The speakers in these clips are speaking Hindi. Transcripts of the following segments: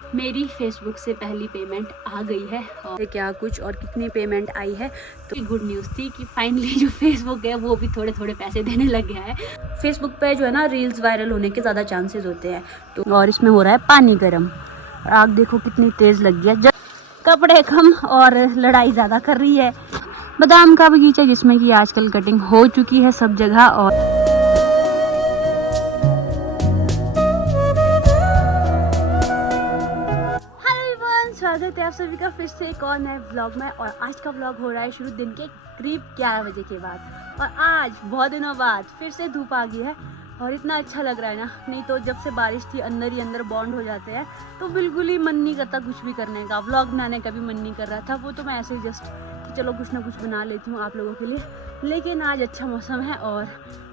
मेरी फेसबुक से पहली पेमेंट आ गई है और क्या कुछ और कितनी पेमेंट आई है। तो गुड न्यूज़ थी कि फाइनली जो फेसबुक है वो भी थोड़े थोड़े पैसे देने लग गया है। फेसबुक पे जो है ना रील्स वायरल होने के ज़्यादा चांसेस होते हैं। तो और इसमें हो रहा है पानी गर्म और आग देखो कितनी तेज़ लगी है। कपड़े कम और लड़ाई ज़्यादा कर रही है। बादाम का बगीचा जिसमें कि आजकल कटिंग हो चुकी है सब जगह। और स्वागत है आप सभी का फिर से एक और नए व्लॉग में। और आज का व्लॉग हो रहा है शुरू दिन के करीब 11 बजे के बाद। और आज बहुत दिनों बाद फिर से धूप आ गई है और इतना अच्छा लग रहा है ना। नहीं तो जब से बारिश थी अंदर ही अंदर बॉन्ड हो जाते हैं तो बिल्कुल ही मन नहीं करता कुछ भी करने का। व्लॉग बनाने का भी मन नहीं कर रहा था। वो तो मैं ऐसे ही जस्ट कि चलो कुछ ना कुछ बना लेती हूँ आप लोगों के लिए। लेकिन आज अच्छा मौसम है और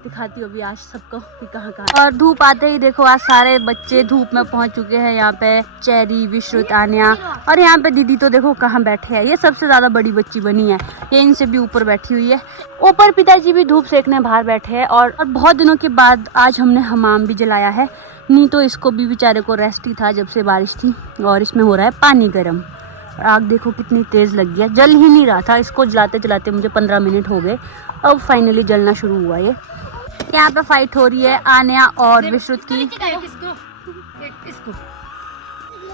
दिखाती हूँ अभी आज सबको कि कहाँ कहाँ। और धूप आते ही देखो आज सारे बच्चे धूप में पहुँच चुके हैं। यहाँ पे चेरी, विश्रुत, आन्या और यहाँ पे दीदी तो देखो कहाँ बैठे हैं। ये सबसे ज़्यादा बड़ी बच्ची बनी है, ये इनसे भी ऊपर बैठी हुई है। ऊपर पिताजी भी धूप सेकने बाहर बैठे हैं। और बहुत दिनों के बाद आज हमने हमाम भी जलाया है। नहीं तो इसको भी बेचारे को रेस्ट ही था जब से बारिश थी। और इसमें हो रहा है पानी गर्म और आग देखो कितनी तेज़ लग गया। जल ही नहीं रहा था, इसको जलाते जलाते मुझे 15 मिनट हो गए। अब फाइनली जलना शुरू हुआ। ये यहाँ पे फाइट हो रही है आन्या और विश्रुत की।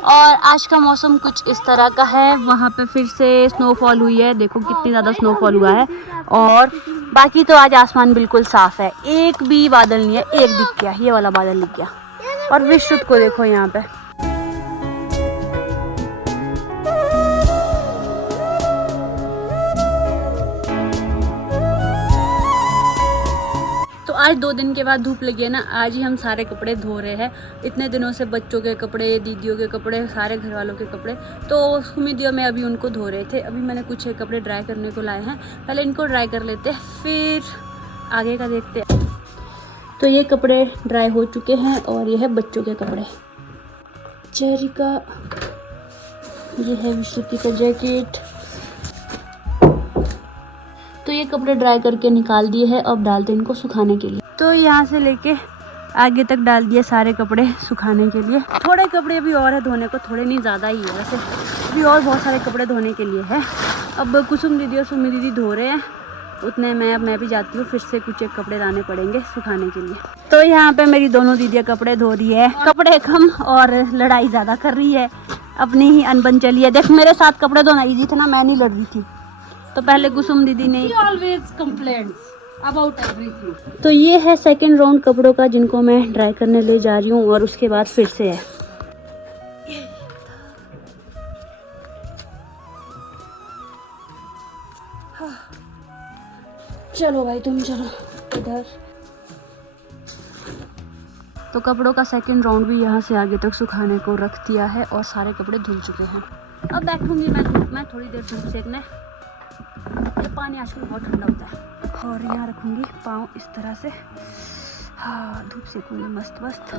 और आज का मौसम कुछ इस तरह का है। वहाँ पे फिर से स्नोफॉल हुई है, देखो कितनी ज़्यादा स्नोफॉल हुआ है। और बाकी तो आज आसमान बिल्कुल साफ है, एक भी बादल नहीं है। एक दिख गया, ये वाला बादल दिख गया। और विश्रुत को देखो यहाँ पे। तो आज 2 दिन के बाद धूप लगी है ना, आज ही हम सारे कपड़े धो रहे हैं। इतने दिनों से बच्चों के कपड़े, दीदियों के कपड़े, सारे घर वालों के कपड़े तो उम्मीदियों में अभी उनको धो रहे थे। अभी मैंने कुछ कपड़े ड्राई करने को लाए हैं, पहले इनको ड्राई कर लेते हैं फिर आगे का देखते हैं। तो ये कपड़े ड्राई हो चुके हैं और ये है बच्चों के कपड़े। चेरी का, ये है विश्रुति का जैकेट। तो ये कपड़े ड्राई करके निकाल दिए हैं, अब डालते हैं इनको सुखाने के लिए। तो यहाँ से लेके आगे तक डाल दिए सारे कपड़े सुखाने के लिए। थोड़े कपड़े अभी और है धोने को, थोड़े नहीं ज़्यादा ही है वैसे, अभी और बहुत सारे कपड़े धोने के लिए है। अब कुसुम दीदी और सुमी दीदी धो रहे हैं, उतने में अब मैं भी जाती हूँ। फिर से कुछ एक कपड़े लाने पड़ेंगे सुखाने के लिए। तो यहाँ पे मेरी दोनों दीदियाँ कपड़े धो रही है। कपड़े कम और लड़ाई ज़्यादा कर रही है, अपनी ही अनबन चली है। देख मेरे साथ कपड़े धोना ईजी था ना, मैं नहीं लड़ रही थी। तो पहले कुसुम दीदी ने always complains about everything. तो ये है सेकंड राउंड कपड़ों का जिनको मैं ड्राई करने ले जा रही हूँ। और उसके बाद फिर से है। चलो भाई तुम चलो इधर। तो कपड़ों का सेकंड राउंड भी यहाँ से आगे तक सुखाने को रख दिया है और सारे कपड़े धुल चुके हैं। अब बैठूंगी मैं धूप में थोड़ी देर धूप सेकने। ये पानी आजकल बहुत ठंडा होता है। और यहाँ रखूंगी पाँव इस तरह से, हाँ धूप सेकूंगी मस्त मस्त।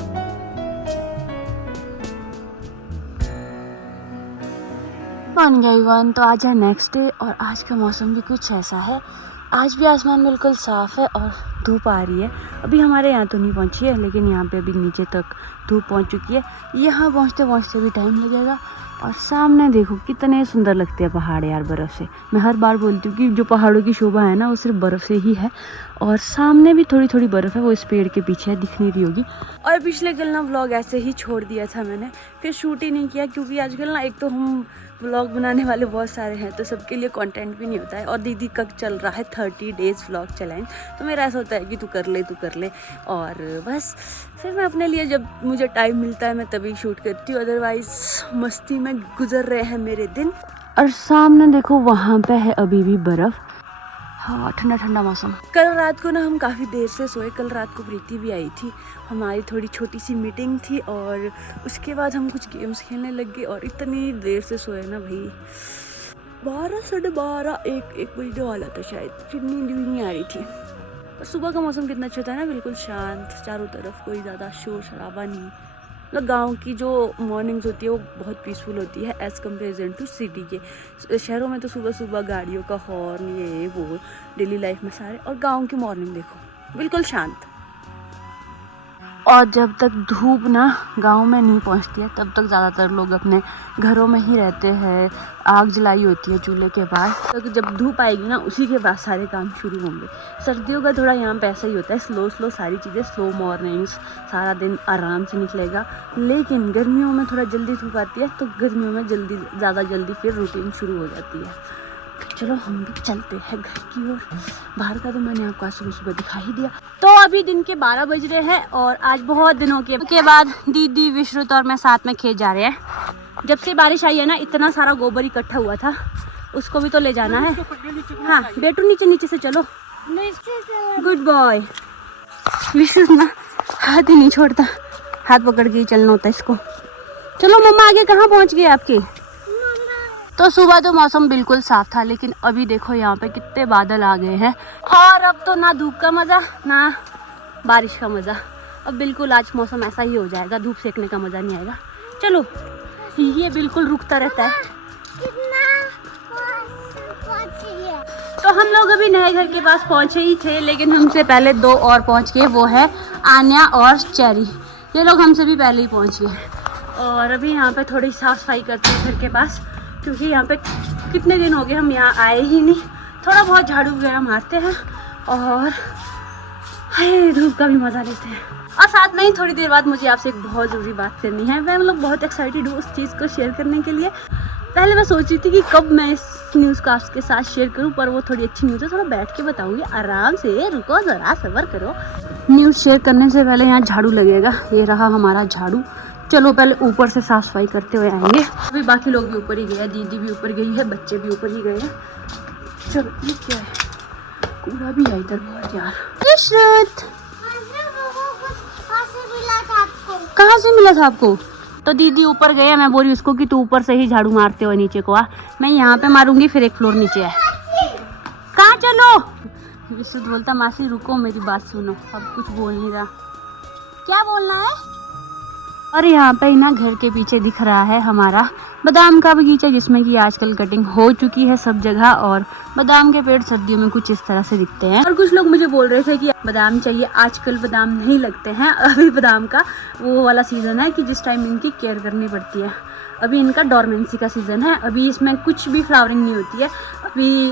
मान गई वन। तो आज है नेक्स्ट डे और आज का मौसम भी कुछ ऐसा है। आज भी आसमान बिल्कुल साफ़ है और धूप आ रही है। अभी हमारे यहाँ तो नहीं पहुँची है, लेकिन यहाँ पे अभी नीचे तक धूप पहुँच चुकी है। यहाँ पहुँचते पहुँचते भी टाइम लगेगा। और सामने देखो कितने सुंदर लगते हैं पहाड़ यार बर्फ़ से। मैं हर बार बोलती हूँ कि जो पहाड़ों की शोभा है ना वो सिर्फ बर्फ़ से ही है। और सामने भी थोड़ी थोड़ी बर्फ़ है, वो इस पेड़ के पीछे दिख नहीं रही होगी। और पिछले कल ना व्लॉग ऐसे ही छोड़ दिया था मैंने, फिर शूट ही नहीं किया क्योंकि आजकल ना एक तो हम व्लॉग बनाने वाले बहुत सारे हैं तो सबके लिए कंटेंट भी नहीं होता है। और दीदी का चल रहा है 30 डेज़ व्लॉग चैलेंज, तो मेरा ऐसा होता है कि तू कर ले। और बस फिर मैं अपने लिए जब मुझे टाइम मिलता है मैं तभी शूट करती हूँ, अदरवाइज़ मस्ती में गुजर रहे हैं मेरे दिन। और सामने देखो वहाँ पे है अभी भी बर्फ़। हाँ ठंडा ठंडा मौसम। कल रात को ना हम काफ़ी देर से सोए। कल रात को प्रीति भी आई थी, हमारी थोड़ी छोटी सी मीटिंग थी और उसके बाद हम कुछ गेम्स खेलने लग गए। और इतनी देर से सोए ना भाई, 12 साढ़े 12 एक बजे वाला था शायद, फिर नींद भी नहीं आ रही थी। और सुबह का मौसम कितना अच्छा था ना, बिल्कुल शांत, चारों तरफ कोई ज़्यादा शोर शराबा नहीं। मतलब गांव की जो मॉर्निंग्स होती है वो बहुत पीसफुल होती है एज़ कम्पेरिजन टू सिटी के। शहरों में तो सुबह सुबह गाड़ियों का हॉर्न, ये वो डेली लाइफ में सारे। और गांव की मॉर्निंग देखो बिल्कुल शांत। और जब तक धूप ना गांव में नहीं पहुंचती है तब तक ज़्यादातर लोग अपने घरों में ही रहते हैं। आग जलाई होती है चूल्हे के पास, तो जब धूप आएगी ना उसी के बाद सारे काम शुरू होंगे। सर्दियों का थोड़ा यहाँ पे ऐसा ही होता है, स्लो सारी चीज़ें, स्लो मॉर्निंग्स, सारा दिन आराम से निकलेगा। लेकिन गर्मियों में थोड़ा जल्दी धूप आती है तो गर्मियों में ज़्यादा जल्दी फिर रूटीन शुरू हो जाती है। चलो हम भी चलते हैं घर की ओर। बाहर का तो मैंने आपको आज सुबह दिखा ही दिया। तो अभी दिन के 12 बज रहे हैं और आज बहुत दिनों के बाद दीदी, विश्रुत और मैं साथ में खेत जा रहे हैं। जब से बारिश आई है ना इतना सारा गोबर इकट्ठा हुआ था, उसको भी तो ले जाना है। हाँ बेटू नीचे से चलो, गुड बॉय। विश्रुत ना हाथ ही नहीं छोड़ता, हाथ पकड़ के ही चलना होता है इसको। चलो मम्मा आगे कहाँ पहुँच गए आपके। तो सुबह तो मौसम बिल्कुल साफ था, लेकिन अभी देखो यहाँ पे कितने बादल आ गए हैं और अब तो ना धूप का मज़ा ना बारिश का मज़ा। अब बिल्कुल आज मौसम ऐसा ही हो जाएगा, धूप सेकने का मज़ा नहीं आएगा। चलो ये बिल्कुल रुकता रहता है। तो हम लोग अभी नए घर के पास पहुँचे ही थे, लेकिन हमसे पहले 2 और पहुँच गए, वो है आन्या और चेरी। ये लोग हमसे भी पहले ही पहुँच गए और अभी यहाँ पे थोड़ी साफ सफाई करते हैं घर के पास, क्योंकि यहाँ पे कितने दिन हो गए हम यहाँ आए ही नहीं। थोड़ा बहुत झाड़ू वगैरह मारते हैं और धूप का भी मज़ा लेते हैं। और साथ में ही थोड़ी देर बाद मुझे आपसे एक बहुत ज़रूरी बात करनी है। मैं मतलब बहुत एक्साइटेड हूँ उस चीज़ को शेयर करने के लिए। पहले मैं सोच रही थी कि कब मैं इस न्यूज़ को आपके साथ शेयर करूँ, पर वो थोड़ी अच्छी न्यूज़ है, थोड़ा बैठ के बताऊँगी आराम से, रुको ज़रा सब्र करो। न्यूज़ शेयर करने से पहले यहाँ झाड़ू लगेगा। ये रहा हमारा झाड़ू। चलो पहले ऊपर से साफ सफाई करते हुए आएंगे। अभी बाकी लोग भी ऊपर ही गए हैं, दीदी भी ऊपर गई है, बच्चे भी ऊपर ही गए हैं। चलो ये क्या है, कूड़ा भी है इधर बहुत यार। विश्रुत कहाँ से मिला था आपको? तो दीदी ऊपर गए हैं, मैं बोल रही उसको कि तू ऊपर से ही झाड़ू मारते हो नीचे को आ। मैं यहाँ पे मारूंगी, फिर एक फ्लोर नीचे है। कहाँ चलो? विश्रुत बोलता मासी रुको मेरी बात सुनो। अब कुछ बोल नहीं रहा, क्या बोलना है? और यहाँ पे ना घर के पीछे दिख रहा है हमारा बादाम का बगीचा, जिसमें कि आजकल कटिंग हो चुकी है सब जगह और बादाम के पेड़ सर्दियों में कुछ इस तरह से दिखते हैं। और कुछ लोग मुझे बोल रहे थे कि बादाम चाहिए, आजकल बादाम नहीं लगते हैं। अभी बादाम का वो वाला सीज़न है कि जिस टाइम इनकी केयर करनी पड़ती है। अभी इनका डॉर्मेंसी का सीज़न है, अभी इसमें कुछ भी फ्लावरिंग नहीं होती है। अभी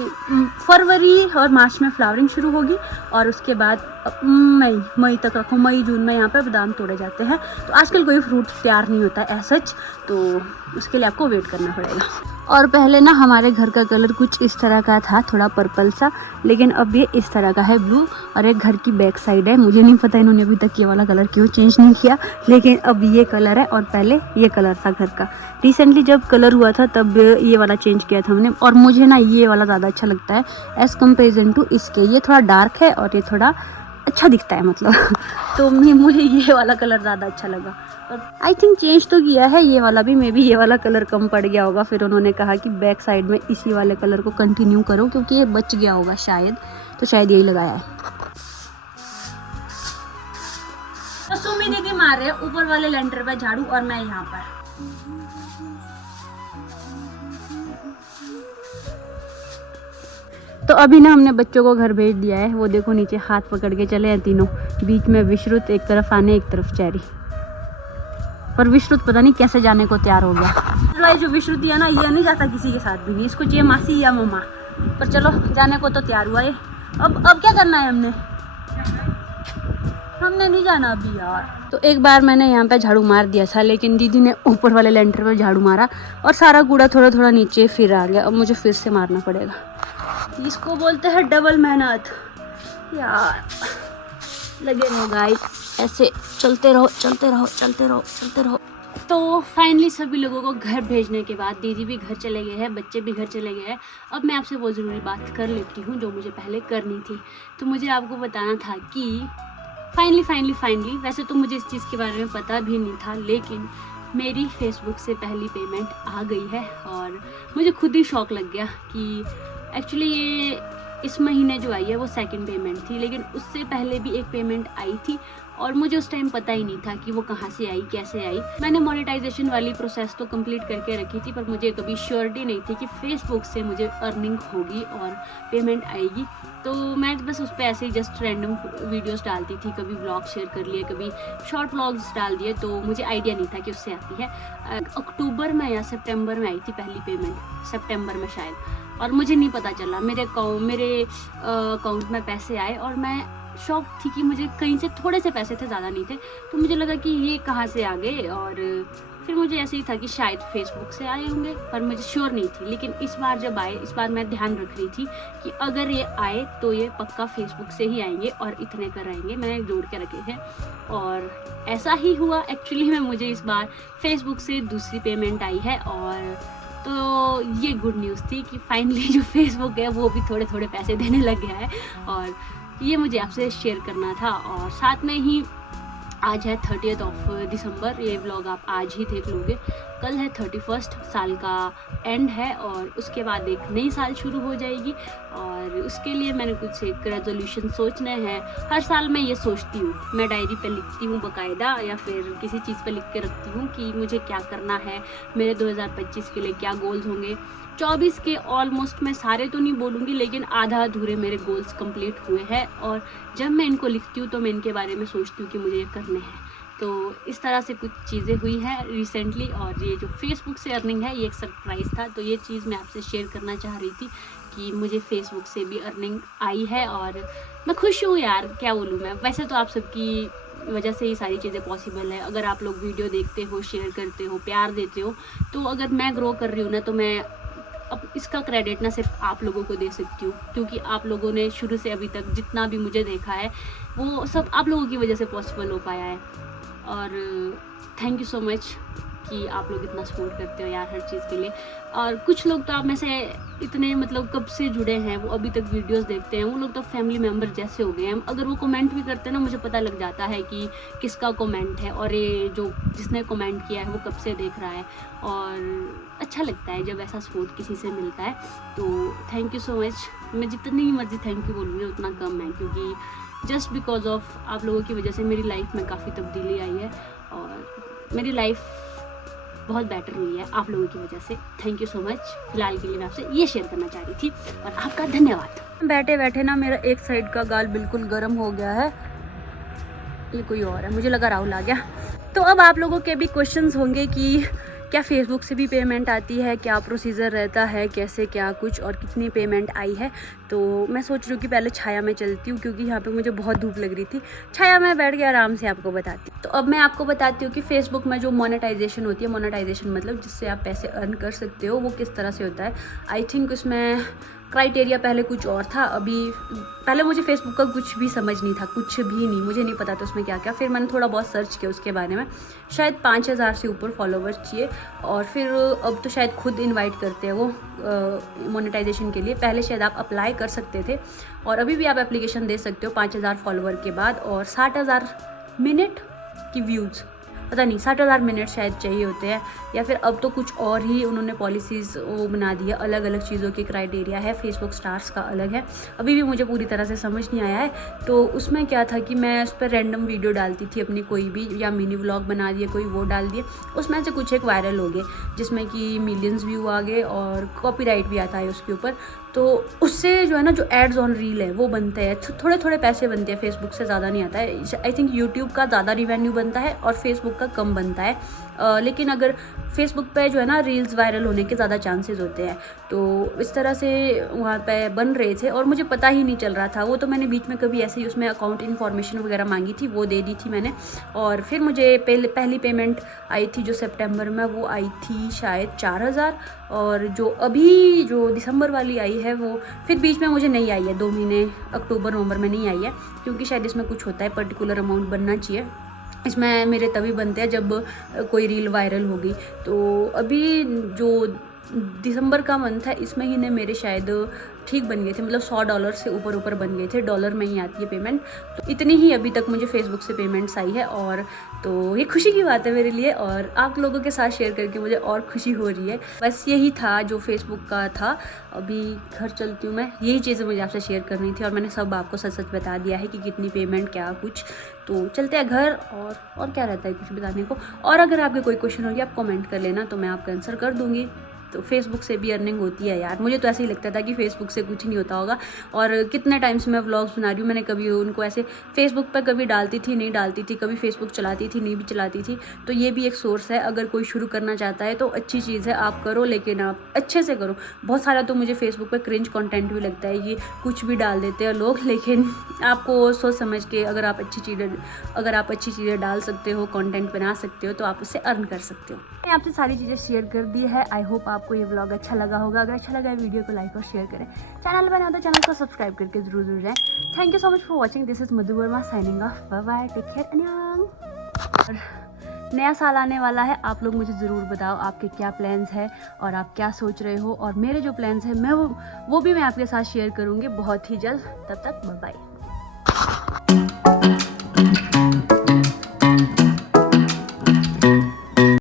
फरवरी और मार्च में फ्लावरिंग शुरू होगी और उसके बाद मई तक रखो, मई जून में यहाँ पे बादाम तोड़े जाते हैं। तो आजकल कोई फ्रूट तैयार नहीं होता है सच, तो उसके लिए आपको वेट करना पड़ेगा। और पहले ना हमारे घर का कलर कुछ इस तरह का था, थोड़ा पर्पल सा, लेकिन अब ये इस तरह का है, ब्लू। और एक घर की बैक साइड है, मुझे नहीं पता इन्होंने अभी तक ये वाला कलर क्यों चेंज नहीं किया, लेकिन अब ये कलर है और पहले ये कलर था घर का। रिसेंटली जब कलर हुआ था तब ये वाला चेंज किया था हमने, और मुझे ना ये वाला ज़्यादा अच्छा लगता है एज़ कम्पेरिजन टू इसके। ये थोड़ा डार्क है और ये थोड़ा अच्छा दिखता है मतलब तो मुझे ये वाला कलर ज़्यादा अच्छा लगा। और आई थिंक चेंज तो किया है ये वाला भी, मे बी ये वाला कलर कम पड़ गया होगा, फिर उन्होंने कहा कि बैक साइड में इसी वाले कलर को कंटिन्यू करो क्योंकि ये बच गया होगा शायद, तो शायद यही लगाया है। तो सुमी दीदी मार रहे हैं ऊपर वाले लेंटर पर झाड़ू और मैं यहाँ पर। तो अभी ना हमने बच्चों को घर भेज दिया है, वो देखो नीचे हाथ पकड़ के चले हैं तीनों, बीच में विश्रुत, एक तरफ आने एक तरफ चेरी। पर विश्रुत पता नहीं कैसे जाने को तैयार हो गया। जो विश्रुत है ना ये नहीं जाता किसी के साथ भी नहीं, इसको चाहिए मासी या मम्मा, पर चलो जाने को तो तैयार हुआ है। अब क्या करना है हमने नहीं जाना अभी यार। तो एक बार मैंने यहाँ पे झाड़ू मार दिया था, लेकिन दीदी ने ऊपर वाले लेंटर पर झाड़ू मारा और सारा कूड़ा थोड़ा थोड़ा नीचे फिर आ गया। अब मुझे फिर से मारना पड़ेगा, इसको बोलते हैं डबल मेहनत यार। लगे नहीं गाइस, ऐसे चलते रहो। तो फाइनली सभी लोगों को घर भेजने के बाद दीदी भी घर चले गए हैं, बच्चे भी घर चले गए हैं। अब मैं आपसे बहुत ज़रूरी बात कर लेती हूँ जो मुझे पहले करनी थी। तो मुझे आपको बताना था कि फाइनली वैसे तो मुझे इस चीज़ के बारे में पता भी नहीं था, लेकिन मेरी फेसबुक से पहली पेमेंट आ गई है और मुझे खुद ही शौक लग गया कि एक्चुअली ये इस महीने जो आई है वो सेकंड पेमेंट थी, लेकिन उससे पहले भी एक पेमेंट आई थी और मुझे उस टाइम पता ही नहीं था कि वो कहाँ से आई, कैसे आई। मैंने मोनेटाइजेशन वाली प्रोसेस तो कंप्लीट करके रखी थी, पर मुझे कभी श्योरिटी नहीं थी कि फेसबुक से मुझे अर्निंग होगी और पेमेंट आएगी। तो मैं बस उस पर ऐसे ही जस्ट रैंडम वीडियोस डालती थी, कभी व्लॉग शेयर कर लिए, कभी शॉर्ट व्लॉग्स डाल दिए, तो मुझे आइडिया नहीं था कि उससे आती है। अक्टूबर में या सितंबर में आई थी पहली पेमेंट, सितंबर में शायद, और मुझे नहीं पता चला। मेरे अकाउंट में पैसे आए और मैं शॉक थी कि मुझे कहीं से थोड़े से पैसे थे, ज़्यादा नहीं थे। तो मुझे लगा कि ये कहाँ से आ गए, और फिर मुझे ऐसे ही था कि शायद फेसबुक से आए होंगे, पर मुझे श्योर नहीं थी। लेकिन इस बार जब आए, इस बार मैं ध्यान रख रही थी कि अगर ये आए तो ये पक्का फेसबुक से ही आएंगे और इतने कर आएंगे, मैंने जोड़ के रखे थे। और ऐसा ही हुआ एक्चुअली में, मुझे इस बार फेसबुक से दूसरी पेमेंट आई है। और तो ये गुड न्यूज़ थी कि फाइनली जो फेसबुक है वो भी थोड़े थोड़े पैसे देने लग गया है, और ये मुझे आपसे शेयर करना था। और साथ में ही आज है 30th ऑफ दिसंबर, ये व्लॉग आप आज ही देख लोगे। कल है 31st, साल का एंड है, और उसके बाद एक नई साल शुरू हो जाएगी। और उसके लिए मैंने कुछ एक रेजोल्यूशन सोचने हैं। हर साल मैं ये सोचती हूँ, मैं डायरी पे लिखती हूँ बाकायदा, या फिर किसी चीज़ पे लिख के रखती हूँ कि मुझे क्या करना है, मेरे 2025 के लिए क्या गोल्स होंगे। 24 के ऑलमोस्ट मैं सारे तो नहीं बोलूँगी, लेकिन आधा अधूरे मेरे गोल्स कंप्लीट हुए हैं। और जब मैं इनको लिखती हूँ तो मैं इनके बारे में सोचती हूँ कि मुझे ये करने हैं। तो इस तरह से कुछ चीज़ें हुई हैं रिसेंटली, और ये जो फेसबुक से अर्निंग है ये एक सरप्राइज़ था। तो ये चीज़ मैं आपसे शेयर करना चाह रही थी कि मुझे फेसबुक से भी अर्निंग आई है, और मैं खुश हूँ यार, क्या बोलूँ मैं। वैसे तो आप सबकी वजह से ही सारी चीज़ें पॉसिबल है। अगर आप लोग वीडियो देखते हो, शेयर करते हो, प्यार देते हो, तो अगर मैं ग्रो कर रही हूँ ना, तो मैं अब इसका क्रेडिट ना सिर्फ आप लोगों को दे सकती हूँ, क्योंकि आप लोगों ने शुरू से अभी तक जितना भी मुझे देखा है वो सब आप लोगों की वजह से पॉसिबल हो पाया है। और थैंक यू सो मच कि आप लोग इतना सपोर्ट करते हो यार हर चीज़ के लिए। और कुछ लोग तो आप में से इतने मतलब कब से जुड़े हैं, वो अभी तक वीडियोस देखते हैं, वो लोग तो फैमिली मेम्बर जैसे हो गए हैं। अगर वो कमेंट भी करते हैं ना, मुझे पता लग जाता है कि किसका कमेंट है, और ये जो जिसने कमेंट किया है वो कब से देख रहा है। और अच्छा लगता है जब ऐसा सपोर्ट किसी से मिलता है। तो थैंक यू सो मच। मैं जितनी मर्जी थैंक यू बोलूँगी उतना कम है, क्योंकि जस्ट बिकॉज ऑफ आप लोगों की वजह से मेरी लाइफ में काफ़ी तब्दीली आई है, और मेरी लाइफ बहुत बेटर हुई है आप लोगों की वजह से। Thank you so much. फिलहाल के लिए मैं आपसे ये शेयर करना चाह रही थी, और आपका धन्यवाद। बैठे बैठे ना मेरा एक साइड का गाल बिल्कुल गर्म हो गया है। ये कोई और है, मुझे लगा राहुल आ गया। तो अब आप लोगों के भी क्वेश्चंस होंगे कि क्या फेसबुक से भी पेमेंट आती है, क्या प्रोसीजर रहता है, कैसे क्या कुछ, और कितनी पेमेंट आई है। तो मैं सोच रही हूँ कि पहले छाया में चलती हूँ, क्योंकि यहाँ पे मुझे बहुत धूप लग रही थी। छाया में बैठ के आराम से आपको बताती हूँ। तो अब मैं आपको बताती हूँ कि फेसबुक में जो मोनेटाइजेशन होती है, मोनेटाइजेशन मतलब जिससे आप पैसे अर्न कर सकते हो, वो किस तरह से होता है। आई थिंक उसमें क्राइटेरिया पहले कुछ और था। अभी पहले मुझे फेसबुक का कुछ भी समझ नहीं था, कुछ भी नहीं, मुझे नहीं पता था उसमें क्या क्या। फिर मैंने थोड़ा बहुत सर्च किया उसके बारे में। शायद 5000 से ऊपर फॉलोवर्स चाहिए, और फिर अब तो शायद खुद इनवाइट करते हैं वो मोनेटाइजेशन के लिए। पहले शायद आप अप्लाई कर सकते थे, और अभी भी आप एप्लीकेशन दे सकते हो 5000 फॉलोवर के बाद। और 60,000 मिनट की व्यूज़, पता नहीं 60,000 मिनट शायद चाहिए होते हैं, या फिर अब तो कुछ और ही उन्होंने पॉलिसीज़ वो बना दी है। अलग अलग चीज़ों की क्राइटेरिया है, फेसबुक स्टार्स का अलग है। अभी भी मुझे पूरी तरह से समझ नहीं आया है। तो उसमें क्या था कि मैं उस पर रैंडम वीडियो डालती थी अपनी, कोई भी, या मिनी व्लॉग बना दिए कोई, वो डाल दिए। उसमें से कुछ एक वायरल हो गए, जिसमें कि मिलियंस व्यू आ गए, और कॉपीराइट भी आता है उसके ऊपर। तो उससे जो है ना, जो एड्स ऑन रील है वो बनते हैं, थोड़े थोड़े पैसे बनते हैं, फेसबुक से ज़्यादा नहीं आता है। आई थिंक यूट्यूब का ज़्यादा रिवेन्यू बनता है और फेसबुक का कम बनता है। लेकिन अगर फेसबुक पे जो है ना, रील्स वायरल होने के ज़्यादा चांसेस होते हैं। तो इस तरह से वहाँ पे बन रहे थे, और मुझे पता ही नहीं चल रहा था। वो तो मैंने बीच में कभी ऐसे ही उसमें अकाउंट इन्फॉर्मेशन वगैरह मांगी थी, वो दे दी थी मैंने। और फिर मुझे पहली पेमेंट आई थी जो सितंबर में, वो आई थी शायद 4000। और जो दिसंबर वाली आई है वो फिर बीच में मुझे नहीं आई है, 2 महीने अक्टूबर नवंबर में नहीं आई है, क्योंकि शायद इसमें कुछ होता है, पर्टिकुलर अमाउंट बनना चाहिए। इसमें मेरे तभी बनते हैं जब कोई रील वायरल होगी। तो अभी जो दिसंबर का मंथ है, इस महीने मेरे शायद ठीक बन गए थे, मतलब $100 से ऊपर बन गए थे। डॉलर में ही आती है पेमेंट, तो इतनी ही अभी तक मुझे फेसबुक से पेमेंट्स आई है। और तो ये खुशी की बात है मेरे लिए, और आप लोगों के साथ शेयर करके मुझे और खुशी हो रही है। बस यही था जो फेसबुक का था। अभी घर चलती हूँ मैं, यही चीज़ें मुझे आपसे शेयर करनी थी, और मैंने सब आपको सच सच बता दिया है कि कितनी पेमेंट क्या कुछ। तो चलते हैं घर, और क्या रहता है कुछ बताने को। और अगर आपके कोई क्वेश्चन होगी आप कमेंट कर लेना, तो मैं आपका आंसर कर दूँगी। तो फेसबुक से भी अर्निंग होती है यार, मुझे तो ऐसे ही लगता था कि फेसबुक से कुछ नहीं होता होगा। और कितने टाइम से मैं व्लॉग्स बना रही हूँ, मैंने कभी उनको ऐसे फेसबुक पर कभी डालती थी नहीं डालती थी, कभी फेसबुक चलाती थी नहीं भी चलाती थी। तो ये भी एक सोर्स है, अगर कोई शुरू करना चाहता है तो अच्छी चीज़ है, आप करो, लेकिन आप अच्छे से करो। बहुत सारा तो मुझे फेसबुक पर क्रिंज कंटेंट भी लगता है कि कुछ भी डाल देते हैं लोग, लेकिन आपको सोच समझ के अगर आप अच्छी चीज़ें डाल सकते हो, कंटेंट बना सकते हो, तो आप उससे अर्न कर सकते हो। मैंने आपसे सारी चीज़ें शेयर कर दी है। आई होप आपको ये व्लॉग अच्छा लगा होगा। अगर अच्छा लगा है वीडियो को लाइक और शेयर करें, चैनल बना तो चैनल को सब्सक्राइब करके जरूर जाएं। Thank you so much for watching. This is Madhu Verma signing off. Bye bye, take care, अन्यान। और नया साल आने वाला है, आप लोग मुझे ज़रूर बताओ आपके क्या प्लान्स है और आप क्या सोच रहे हो। और मेरे जो प्लान्स हैं वो भी मैं आपके साथ शेयर करूँगी बहुत ही जल्द। तब तक बाय बाय।